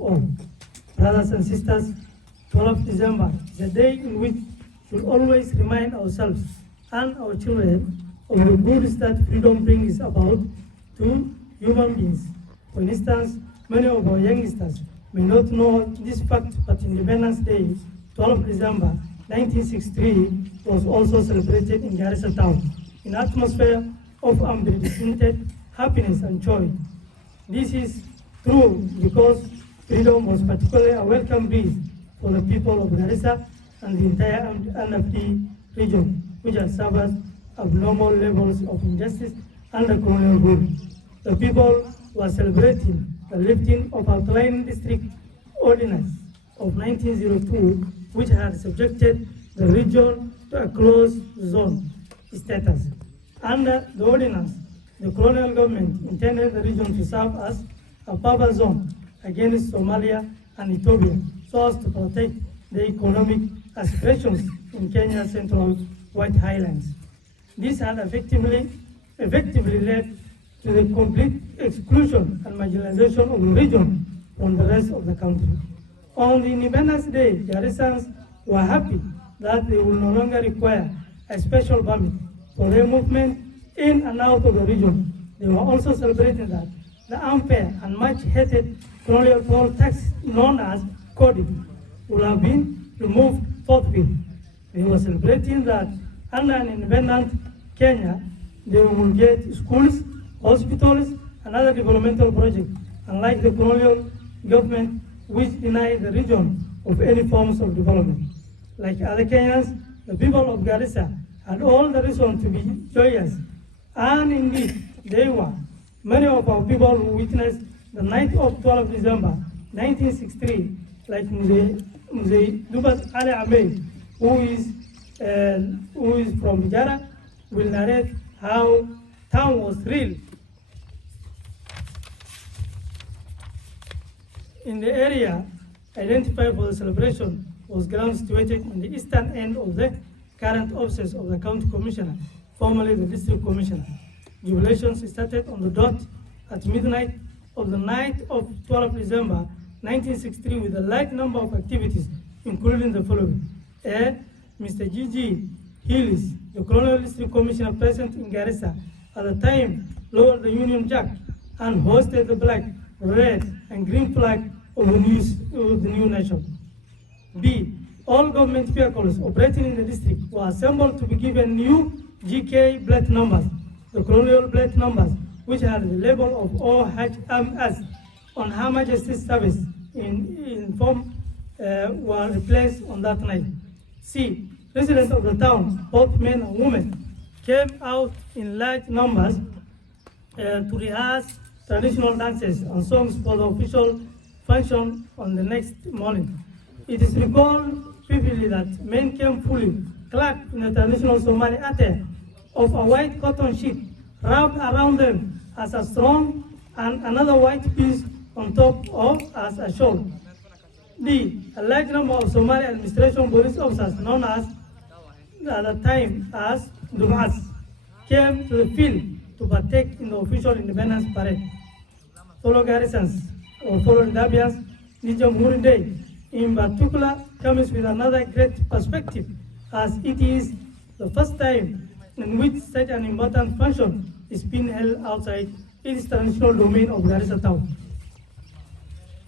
all. Brothers and sisters, 12th December is a day in which we should always remind ourselves and our children of the goods that freedom brings about to human beings. For instance, many of our youngsters may not know this fact, but Independence Day, 12th December 1963, was also celebrated in Garissa town in an atmosphere of unprecedented happiness and joy. This is true because freedom was particularly a welcome breeze for the people of Garissa and the entire NFD region, which had suffered abnormal levels of injustice under colonial rule. The people were celebrating the lifting of outlying district ordinance of 1902, which had subjected the region to a closed zone status. Under the ordinance, the colonial government intended the region to serve as a buffer zone against Somalia and Ethiopia, so as to protect the economic aspirations in Kenya's central White Highlands. This had effectively led to the complete exclusion and marginalization of the region from the rest of the country. On the Independence Day, Garissans were happy that they will no longer require a special permit for their movement in and out of the region. They were also celebrating that the unfair and much hated colonial poll tax known as Kodi will have been removed forthwith. They were celebrating that under an independent Kenya, they will get schools, hospitals, and other developmental projects, unlike the colonial government which denied the region of any forms of development. Like other Kenyans, the people of Garissa had all the reason to be joyous, and indeed they were. Many of our people who witnessed the night of 12th December 1963, like Mzee Dubat Ali Ahmed, who is from Jara, will narrate how town was thrilled. In the area identified for the celebration was ground situated in the eastern end of the current offices of the county commissioner, formerly the district commissioner. Jubilations started on the dot at midnight of the night of 12th December 1963 with a large number of activities, including the following. Mr. G.G. Hillis, the colonial district commissioner present in Garissa at the time, lowered the Union Jack and hoisted the black, red, and green flag of the new nation. B. All government vehicles operating in the district were assembled to be given new GK plate numbers. The colonial plate numbers, which had the label of OHMS on Her Majesty's service in form, were replaced on that night. C. Residents of the town, both men and women, came out in large numbers to rehearse traditional dances and songs for the official function on the next morning. It is recalled vividly that men came fully clad in a traditional Somali attire of a white cotton sheet wrapped around them as a strong and another white piece on top of as a shawl. D. A large number of Somali administration police officers known as at the time as Dumas came to the field to partake in the official independence parade. Fellow garrisons or fellow Dabians, the Jamhuri Day in particular comes with another great perspective, as it is the first time in which such an important function is being held outside its traditional domain of Garissa town.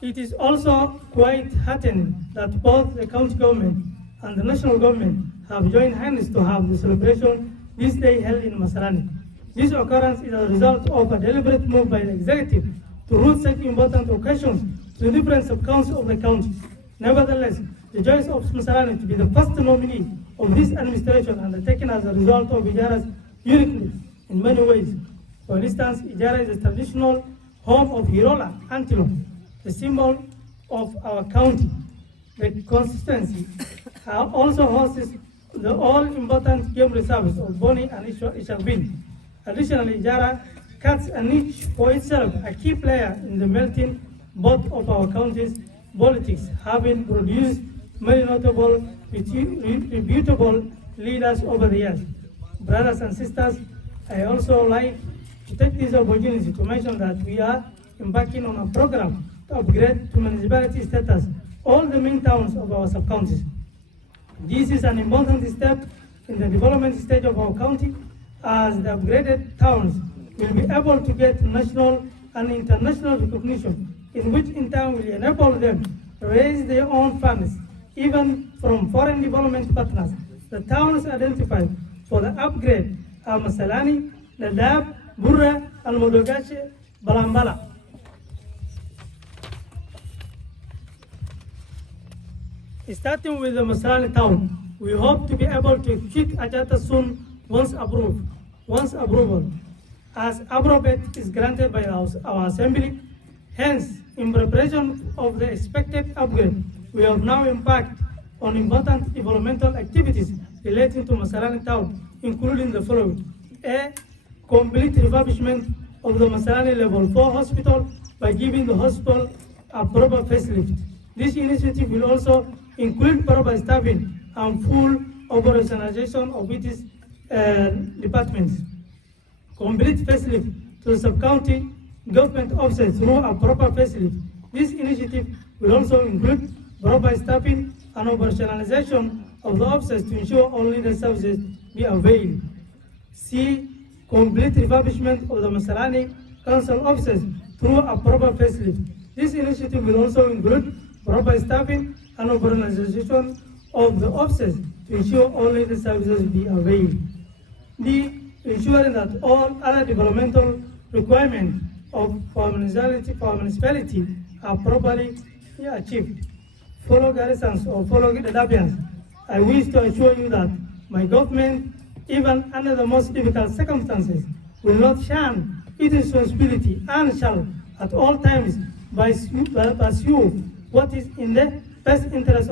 It is also quite heartening that both the county government and the national government have joined hands to have the celebration this day held in Masarani. This occurrence is a result of a deliberate move by the executive to route such important occasions to the different sub-counties of the county. Nevertheless, the choice of Masarani to be the first nominee of this administration undertaken as a result of Ijara's uniqueness in many ways. For instance, Ijara is a traditional home of Hirola antelope, the symbol of our county. The constituency also hosts the all-important game reserves of Boni and Ishabin. Additionally, Ijara cuts a niche for itself, a key player in the melting pot of our county's politics, having produced many notable, reputable leaders over the years. Brothers and sisters, I also like to take this opportunity to mention that we are embarking on a program to upgrade to municipality status all the main towns of our sub-counties. This is an important step in the development stage of our county, as the upgraded towns will be able to get national and international recognition, in which in turn will enable them to raise their own funds, even from foreign development partners. The towns identified for the upgrade are Masalani, Dadaab, Burra, Al-Modogashe, Balambala. Starting with the Masalani town, we hope to be able to kick Ajata soon once approved. Once approval, as appropriate is granted by our assembly. Hence, in preparation of the expected upgrade, we have now embarked on important developmental activities relating to Masalani town, including the following: A, complete refurbishment of the Masalani Level 4 hospital by giving the hospital a proper facelift. This initiative will also include proper staffing and full operationalization of its departments. Complete facelift to the sub-county government offices through a proper facelift. This initiative will also include proper staffing and operationalization of the offices to ensure only the services be availed. C, complete refurbishment of the Masalani council offices through a proper facelift. This initiative will also include proper staffing and operationalization of the offices to ensure only the services be availed. D, ensuring that all other developmental requirements of our municipality are properly achieved. Fellow garrisons or fellow Dadabians, I wish to assure you that my government, even under the most difficult circumstances, will not shun its responsibility and shall at all times pursue what is in the best interest of